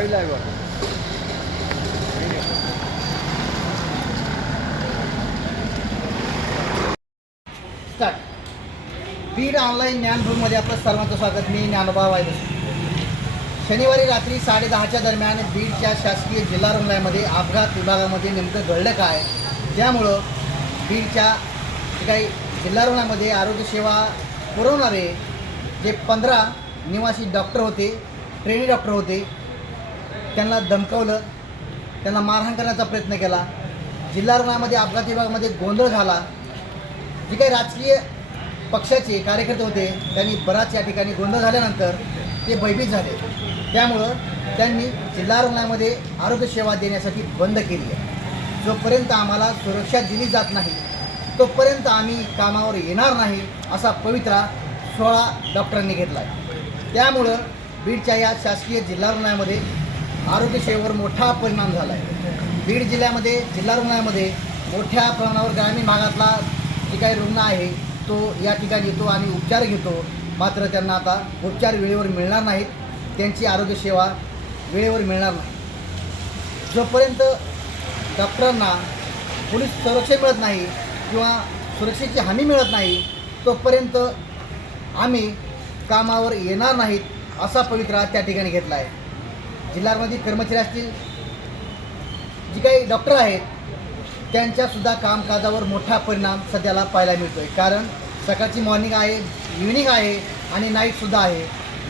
गाडी लागेल बीड ऑनलाईन ज्ञानभूमध्ये आपलं सर्वांचं स्वागत. मी ज्ञानोबा वायदे. शनिवारी रात्री साडेदहाच्या दरम्यान बीडच्या शासकीय जिल्हा रुग्णालयामध्ये अपघात विभागामध्ये नेमकं घडलं काय? त्यामुळं बीडच्या काही जिल्हा रुग्णामध्ये आरोग्यसेवा पुरवणारे जे पंधरा निवासी डॉक्टर होते ट्रेनी डॉक्टर होते त्यांना धमकवलं त्यांना मारहाण करण्याचा प्रयत्न केला. जिल्हा रुग्णालयामध्ये अपघात विभागामध्ये गोंधळ झाला. जे काही राजकीय पक्षाचे कार्यकर्ते होते त्यांनी बराच या ठिकाणी गोंधळ झाल्यानंतर ते भयभीत झाले. त्यामुळं त्यांनी जिल्हा रुग्णालयामध्ये आरोग्यसेवा देण्यासाठी बंद केली आहे. जोपर्यंत आम्हाला सुरक्षा दिली जात नाही तोपर्यंत आम्ही कामावर येणार नाही असा पवित्रा सोळा डॉक्टरांनी घेतला आहे त्यामुळं बीडच्या या शासकीय जिल्हा रुग्णालयामध्ये आरोग्यसेवेवर मोठा परिणाम झाला आहे बीड जिल्ह्यामध्ये जिल्हा रुग्णालयामध्ये मोठ्या प्रमाणावर ग्रामीण भागातला जे काही रुग्ण आहे तो या ठिकाणी येतो आणि उपचार घेतो. मात्र त्यांना आता उपचार वेळेवर मिळणार नाहीत. त्यांची आरोग्यसेवा वेळेवर मिळणार नाही. जोपर्यंत डॉक्टरांना पोलीस संरक्षण मिळत नाही किंवा सुरक्षेची हमी मिळत नाही तोपर्यंत आम्ही कामावर येणार नाहीत असा पवित्रा त्या ठिकाणी घेतला आहे. जिल्ह्यामध्ये कर्मचारी असतील जी काही डॉक्टर आहेत त्यांच्यासुद्धा कामकाजावर मोठा परिणाम सध्याला पाहायला मिळतो आहे कारण सकाळची मॉर्निंग आहे इव्हिनिंग आहे आणि नाईटसुद्धा आहे.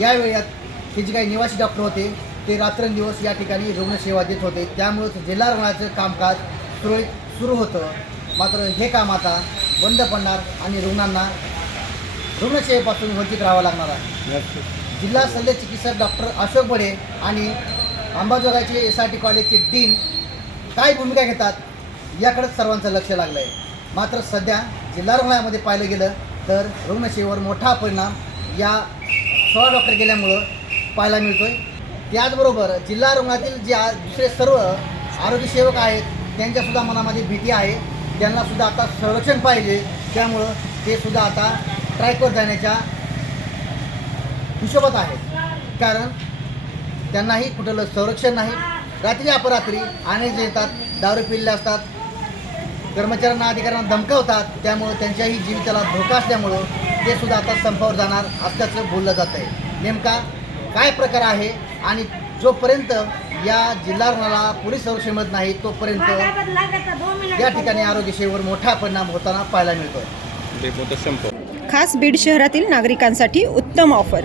या वेळात हे जे काही निवासी डॉक्टर होते ते रात्रंदिवस या ठिकाणी रुग्णसेवा देत होते. त्यामुळं जिल्हा रुग्णालयाचं कामकाज सुरळीत सुरू होतं. मात्र हे काम आता बंद पडणार आणि रुग्णांना रुग्णसेवेपासून वंचित राहावं लागणार आहे. जिल्हा शल्य चिकित्सक डॉक्टर अशोक बडे आणि अंबाजोगाईचे एस आर टी कॉलेजचे डीन काय भूमिका घेतात याकडेच सर्वांचं लक्ष लागलं आहे मात्र सध्या जिल्हा रुग्णालयामध्ये पाहिलं गेलं तर रुग्णसेवेवर मोठा परिणाम या सोळा डॉक्टर गेल्यामुळं पाहायला मिळतोय. त्याचबरोबर जिल्हा रुग्णातील जे दुसरे सर्व आरोग्यसेवक आहेत त्यांच्यासुद्धा मनामध्ये भीती आहे. त्यांनासुद्धा आता संरक्षण पाहिजे. त्यामुळं ते सुद्धा आता ट्रॅकवर जाण्याच्या हिशोबात आहेत कारण त्यांनाही कुठलं संरक्षण नाही. रात्री अपरात्री अनेक येतात दारू पिल्ले असतात कर्मचाऱ्यांना अधिकाऱ्यांना धमकावतात त्यामुळं त्यांच्याही जीविताला धोका असल्यामुळं ते सुद्धा आता संपावर जाणार असल्याचं बोललं जात आहे नेमका काय प्रकार आहे आणि जोपर्यंत या जिल्हा रुग्णाला पोलीस संरक्षण मिळत नाही तोपर्यंत या ठिकाणी आरोग्य सेवेवर मोठा परिणाम होताना पाहायला संप. खास बीड शहरातील नागरिकांसाठी उत्तम ऑफर.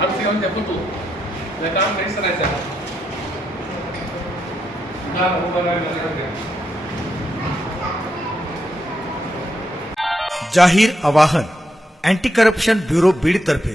आमचे येऊन द्या फोटो नाही काम नाही करायचं हा उभं राहिलं द्या जाहीर आवाहन अँटी करप्शन ब्युरो बीड तर्फे।